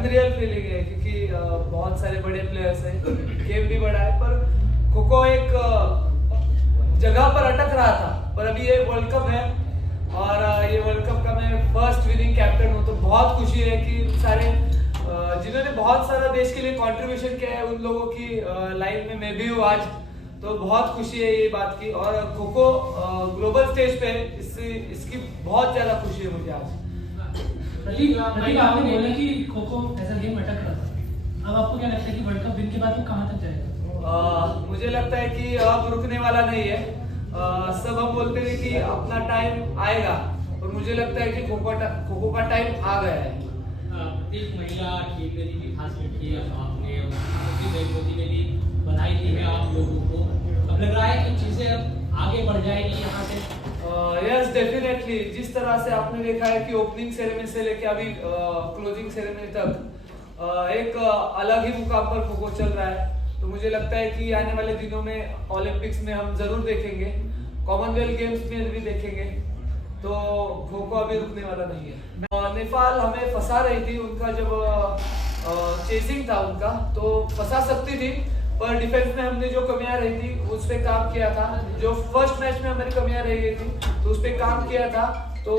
Unreal feeling है क्योंकि बहुत सारे बड़े प्लेयर्स हैं, गेम भी बड़ा है, पर खो एक जगह पर अटक रहा था। पर अभी ये वर्ल्ड कप है और ये वर्ल्ड कप का मैं फर्स्ट विनिंग कैप्टन हूँ, तो बहुत खुशी है कि सारे जिन्होंने बहुत सारा देश के लिए कंट्रीब्यूशन किया है उन लोगों की लाइन में मैं भी हूँ आज, तो बहुत खुशी है ये बात की। और खो ग्लोबल स्टेज पे इसकी बहुत ज्यादा खुशी है मुझे आज। प्रतीक आपने बोला कि खो ऐसा गेम अटक रहा था, अब आपको क्या लगता है कि वर्ल्ड कप विन के बाद वो कहाँ तक जाएगा? मुझे लगता है कि अब रुकने वाला नहीं है। सब हम बोलते हैं कि अपना टाइम आएगा, और मुझे लगता है कि खो का टाइम आ गया है। प्रत्येक महिला खेल गति की खास करके आपने मोदी ने भी बधाई दी है आप लोगों को, अब लग रहा है कि चीजें अब आगे बढ़ जाएगी यहाँ से? यस डेफिनेटली, जिस तरह से आपने देखा है कि ओपनिंग सेरेमनी से लेके अभी क्लोजिंग सेरेमनी तक एक अलग ही मुकाम पर खो चल रहा है, तो मुझे लगता है कि आने वाले दिनों में ओलंपिक्स में हम जरूर देखेंगे, कॉमनवेल्थ गेम्स में भी देखेंगे, तो खो अभी रुकने वाला नहीं है। नेपाल हमें फंसा रही थी, उनका जब चेसिंग था उनका तो फंसा सकती थी, पर डिफेंस में हमने जो कमियां रही थी उस पर काम किया था। जो फर्स्ट मैच में हमारी कमियां रह गई थी तो उस पर काम किया था, तो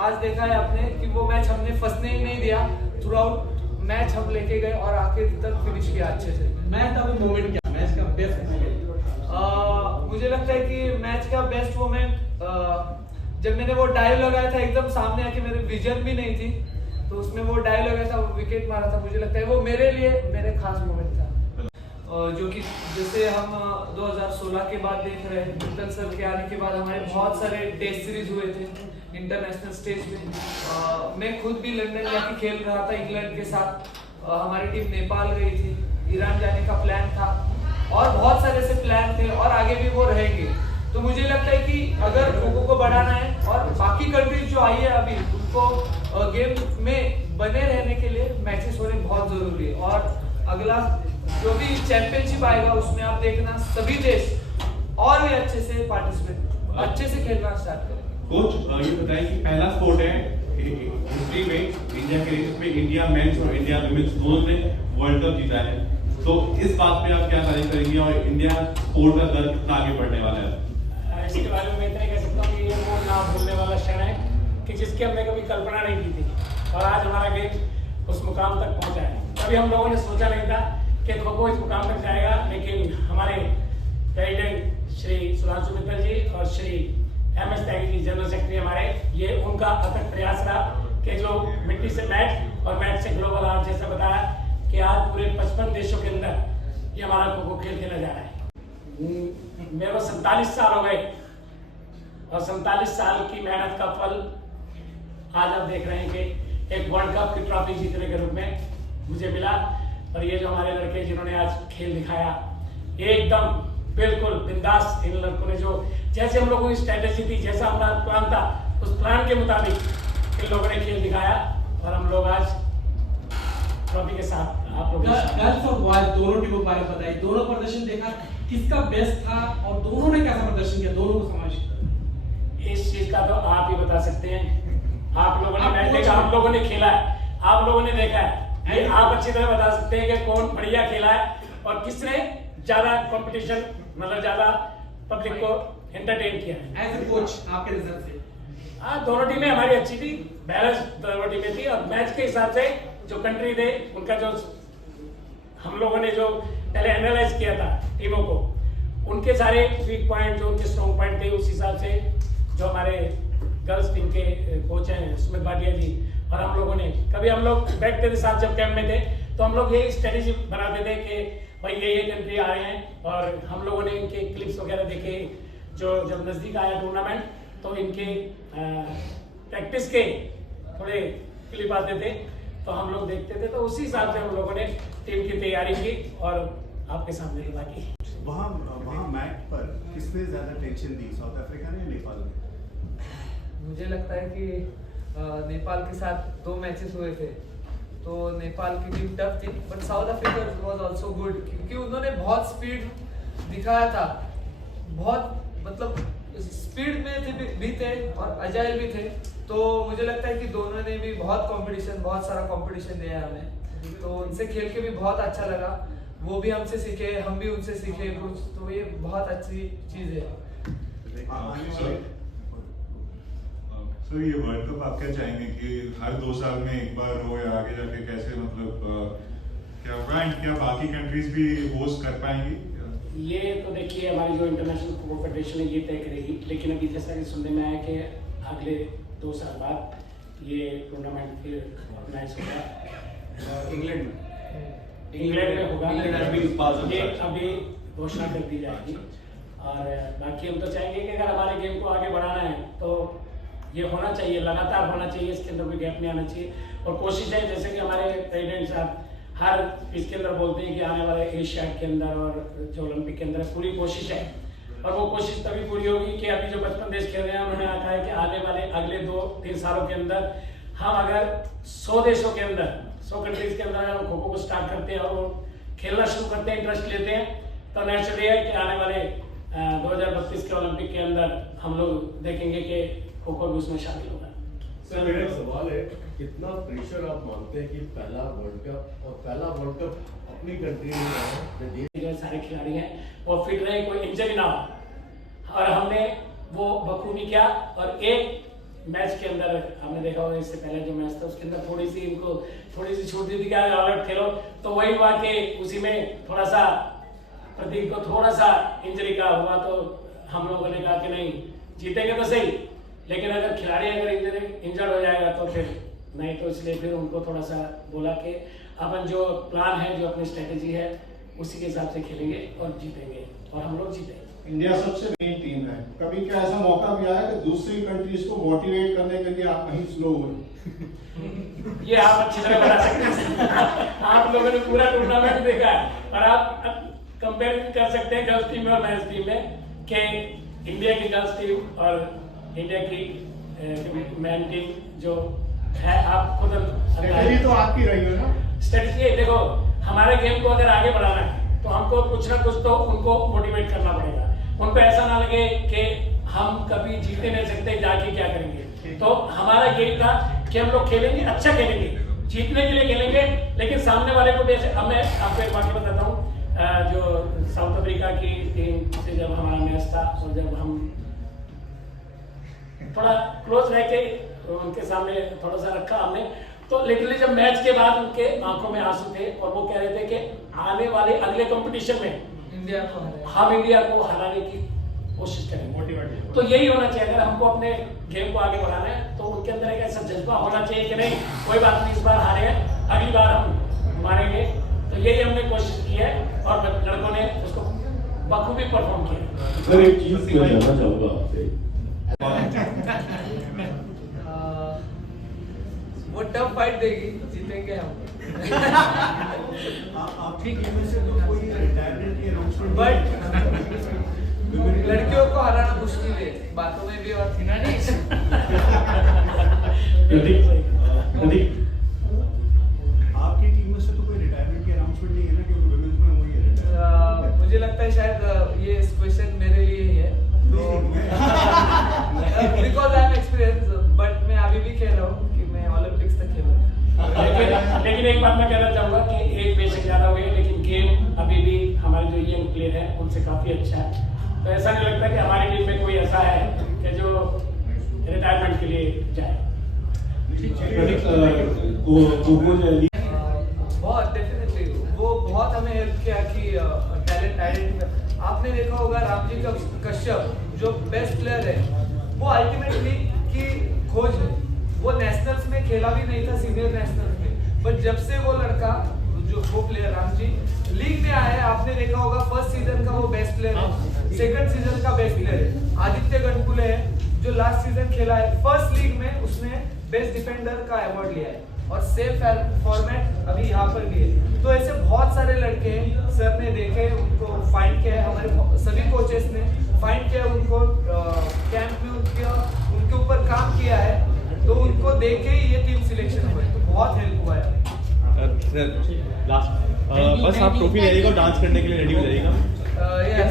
आज देखा है आपने कि वो मैच हमने फंसने ही नहीं दिया, थ्रू आउट मैच हम लेके गए और आखिर तक फिनिश किया अच्छे से। मैच का मोमेंट क्या, मैच का बेस्ट मोमेंट? मुझे लगता है कि मैच का बेस्ट मोमेंट जब मैंने वो डाइव लगाया था एकदम सामने आके, मेरे विजन भी नहीं थी, तो उसमें वो डाइव लगाया था, वो विकेट मारा था, मुझे लगता है वो मेरे लिए मेरे खास मोमेंट था। जो कि जैसे हम 2016 के बाद देख रहे हैं, मित्तल सर के आने के बाद हमारे बहुत सारे टेस्ट सीरीज हुए थे इंटरनेशनल स्टेज पे। मैं खुद भी लंदन जाके खेल रहा था इंग्लैंड के साथ, हमारी टीम नेपाल गई थी, ईरान जाने का प्लान था, और बहुत सारे ऐसे प्लान थे और आगे भी वो रहेंगे। तो मुझे लगता है कि अगर खो को बढ़ाना है और बाकी कंट्रीज जो आई है अभी उनको गेम में बने रहने के लिए मैचेस होने बहुत जरूरी है, और अगला जो भी चैंपियनशिप आएगा उसमें आप देखना सभी देश और भी अच्छे से पार्टिसिपेट, अच्छे से खेलना स्टार्ट करें। कोच ये बताएं कि पहला स्पोर्ट है हिस्ट्री में इंडिया के, इसमें इंडिया मेंस और इंडिया वुमेन्स दोनों ने वर्ल्ड कप जीता है, तो इस बात पे आप क्या तारीफ करेंगे और इंडिया स्पोर्ट का दर कितना आगे बढ़ने वाला है? इसके बारे में मैं इतना कह सकता हूँ कि ये वो ना भूलने वाला क्षण है कि जिसकी हमने कभी कल्पना नहीं की थी, और आज हमारा गेम उस मुकाम तक पहुंचा है। कभी हम लोगों ने सोचा नहीं था कि खो इस मुकाम तक जाएगा, लेकिन हमारे प्रेसिडेंट श्री सुधांशु मित्तल जी और Shri MS Tyagi ji general secretary हमारे, ये उनका अथक प्रयास रहा कि जो मिट्टी से मैच और मैच से ग्लोबल आर्ट जैसा बताया कि आज पूरे 55 देशों के अंदर ये हमारा खो खेल खेला जा रहा है। मेरे को 47 साल हो गए और 47 साल की मेहनत का फल आज आप देख रहे हैं कि एक वर्ल्ड कप की ट्रॉफी जीतने के रूप में मुझे मिला। और ये जो हमारे लड़के जिन्होंने आज खेल दिखाया, एकदम बिल्कुल बिंदास, इन लड़कों ने जो जैसे हम लोगों की स्ट्रेटेजी थी, जैसा हमारा प्लान था, उस प्लान के मुताबिक इन लोगों ने खेल दिखाया, और हम लोग आज ट्रॉफी के साथ आप लोग गर्ल्स और बॉयज दोनों टीमों के बारे में बताइए, दोनों प्रदर्शन देखा, किसका बेस्ट था और दोनों ने कैसा प्रदर्शन किया, दोनों को समावेश कर। इस चीज का तो आप ही बता सकते हैं, आप लोगों ने मैच देखा, आप लोगों ने खेला है, आप लोगों ने देखा है, ये आप अच्छी तरह बता सकते हैं कि कौन बढ़िया खेला है और किसने ज्यादा कंपटीशन, मतलब ज्यादा पब्लिक को एंटरटेन किया है। एज ए कोच आपके नजर से दोनों टीमें हमारी अच्छी थी, बैलेंस दोनों टीमें थी, और मैच के हिसाब से जो कंट्री थे उनका जो हम लोगों ने जो पहले एनालाइज किया था टीमों को, उनके सारे वीक पॉइंट जो उनके स्ट्रॉन्ग पॉइंट थे, उस हिसाब से जो हमारे गर्ल्स टीम के कोच हैं सुमित भाटिया जी और हम लोगों ने, कभी हम लोग बैठते थे साथ जब कैंप में थे, तो हम लोग यही स्ट्रेटेजी बनाते थे कि भाई ये कंट्री आ रहे हैं, और हम लोगों ने इनके क्लिप्स वगैरह देखे, जो जब नज़दीक आया टूर्नामेंट तो इनके प्रैक्टिस के थोड़े क्लिप आते थे, तो हम लोग देखते थे, तो उसी हिसाब से हम लोगों ने टीम की तैयारी की और आपके सामने बाकी। वहाँ मैच पर किसने ज्यादा टेंशन दी, साउथ अफ्रीका ने या नेपाल ने? मुझे लगता है कि नेपाल के साथ 2 मैचेस हुए थे, तो नेपाल की टीम टफ थी, but south Africa was also good, क्योंकि उन्होंने बहुत स्पीड दिखाया था, बहुत मतलब स्पीड में भी थे और अजाइल भी थे, तो मुझे लगता है कि दोनों ने भी बहुत सारा कंपटीशन दिया है हमें। तो उनसे खेल के भी बहुत अच्छा लगा। वो भी हमसे सीखे, हम भी उनसे सीखे कुछ, तो ये बहुत अच्छी चीज़ है। सर ये वर्ल्ड कप आप क्या चाहेंगे कि हर 2 साल में एक बार हो या आगे जाके कैसे मतलब क्या होगा एंड क्या बाकी कंट्रीज भी होस्ट कर पाएंगी? ये तो देखिए हमारी जो इंटरनेशनल फुटबॉल फेडरेशन है ये तय करेगी, लेकिन अभी जैसा कि सुनने में आया कि अगले 2 साल बाद ये टूर्नामेंट फिर ऑर्गेनाइज होगा इंग्लैंड में होगा। ये अभी घोषणा कर दी जाएगी। और बाकी हम तो चाहेंगे कि अगर हमारे गेम को आगे बढ़ाना है तो ये होना चाहिए, लगातार होना चाहिए, इसके अंदर कोई गैप नहीं आना चाहिए। और कोशिश है जैसे कि हमारे प्रेसिडेंट साहब हर इसके अंदर बोलते हैं कि आने वाले एशियाड के अंदर और जो ओलंपिक के अंदर पूरी कोशिश है, और वो कोशिश तभी पूरी होगी कि अभी जो 55 देश खेल रहे हैं उन्होंने कहा है कि आने वाले अगले 2-3 सालों के अंदर हम अगर 100 देशों के अंदर 100 कंट्रीज के अंदर अगर खो खो को स्टार्ट करते हैं और वो खेलना शुरू करते हैं, इंटरेस्ट लेते हैं, तो नेचुरली है कि आने वाले 2032 के ओलंपिक के अंदर हम लोग देखेंगे कि खो खो भी उसमें शामिल होगा। सर मेरा एक सवाल है, कितना प्रेशर आप मानते हैं कि पहला वर्ल्ड कप अपनी कंट्री में जो सारे खिलाड़ी हैं वो फिट रहे, कोई इंजरी ना हो, और हमने वो बखूबी किया। और एक मैच के अंदर हमने देखा होगा, इससे पहले जो मैच था उसके अंदर थोड़ी सी छूट दी थी कि ऑल आउट खेलो, तो वही हुआ कि उसी में थोड़ा सा प्रतीक को थोड़ा सा इंजरी का हुआ, तो हम लोगों ने कहा कि नहीं जीतेंगे तो सही, लेकिन अगर खिलाड़ी अगर इंजर्ड हो जाएगा तो फिर नहीं, तो इसलिए फिर उनको थोड़ा सा बोला कि अपन जो प्लान है, जो अपनी स्ट्रेटेजी है, उसी के हिसाब से खेलेंगे और जीतेंगे, और हम लोग जीतेंगे। इंडिया सबसे बड़ी टीम है, कभी क्या ऐसा मौका भी आया कि दूसरी कंट्रीज को मोटिवेट करने के लिए आप कहीं स्लो हुए? ये आप अच्छी तरह बता सकते हैं। आप लोगों ने पूरा टूर्नामेंट देखा है और आप कंपेयर कर सकते हैं गर्ल्स टीम में और मेंस टीम में कि इंडिया की गर्ल्स टीम और इंडिया की मैन टीम जो है, आप खुद स्ट्रेटेजी तो आपकी रही है ना? स्ट्रेटेजी देखो, हमारे गेम को अगर आगे बढ़ाना है तो हमको कुछ ना कुछ तो उनको मोटिवेट करना पड़ेगा। उनको ऐसा ना लगे कि हम कभी जीते नहीं सकते, जाके क्या करेंगे। तो हमारा गेम था कि हम लोग खेलेंगे, अच्छा खेलेंगे, जीतने के लिए खेलेंगे, लेकिन सामने वाले को भी। अब मैं आपको एक बात बताता हूँ, जो साउथ अफ्रीका की टीम से जब हमारा मैच था और जब हम थोड़ा क्लोज रह के उनके सामने थोड़ा सा रखा हमने, तो लिटरली जब मैच के बाद उनके आंखों में आंसू थे और वो कह रहे थे कि आने वाले अगले कंपटीशन में हम इंडिया को हराने की कोशिश करेंगे। तो यही होना चाहिए, अगर हमको अपने गेम को आगे बढ़ाना है तो उनके अंदर एक ऐसा जज्बा होना चाहिए कि नहीं कोई बात नहीं, इस बार हारे हैं, अगली बार हम मारेंगे। तो यही हमने कोशिश की है और लड़कों ने उसको बखूबी परफॉर्म किया। सर एक चीज जानना चाहूंगा आपसे, वो टफ फाइट देगी, जीतेंगे हम। आपकी टीम में से तो कोई रिटायरमेंट के अनाउंसमेंट बट लड़कियों को हराना मुश्किल है, बातों में भी और थी ना नहीं। आपकी टीम में से तो कोई रिटायरमेंट के अनाउंसमेंट नहीं है ना, क्योंकि वुमेन्स में वही है। मुझे लगता है शायद ये क्वेश्चन मेरे लिए ही है, because I am experience, but मैं अभी भी खेल रहा हूँ कि मैं ओलंपिक्स तक खेलूँ। लेकिन एक बात मैं कहना चाहूंगा कि एज बेशक ज्यादा हुई है, लेकिन गेम अभी भी हमारे जो यंग प्लेयर है उनसे काफी अच्छा है। तो ऐसा नहीं लगता कि हमारी टीम में कोई ऐसा है कि जो रिटायरमेंट के लिए जाए। बहुत डेफिनेटली वो बहुत हमें हेल्प किया कि टैलेंट आइडेंटिफाई। आपने देखा होगा रामजी कश्यप जो बेस्ट प्लेयर है, वो अल्टीमेटली की खोज है। वो नेशनल्स में खेला भी नहीं था, सीनियर नेशनल्स में, बट जब से वो लड़का जो वो प्लेयर रामजी लीग में आया है, आपने देखा होगा फर्स्ट सीजन का वो बेस्ट प्लेयर है, सेकंड सीजन का बेस्ट प्लेयर है। आदित्य गणपुले है जो लास्ट सीजन खेला है, फर्स्ट लीग में उसने बेस्ट डिफेंडर का अवार्ड लिया है, और सेम फॉर्मेट अभी यहाँ पर भी है। तो ऐसे बहुत सारे लड़के हैं, सर ने देखे, उनको फाइंड किया है, हमारे सभी कोचेस ने फाइंड किया उनको, कैंप में उनके ऊपर काम किया है, तो उनको देख के ही ये टीम सिलेक्शन हुआ है, तो बहुत हेल्प हुआ है। सर लास्ट बस आप ट्रॉफी ले जाइएगा और डांस करने के लिए रेडी हो जाइएगा। यस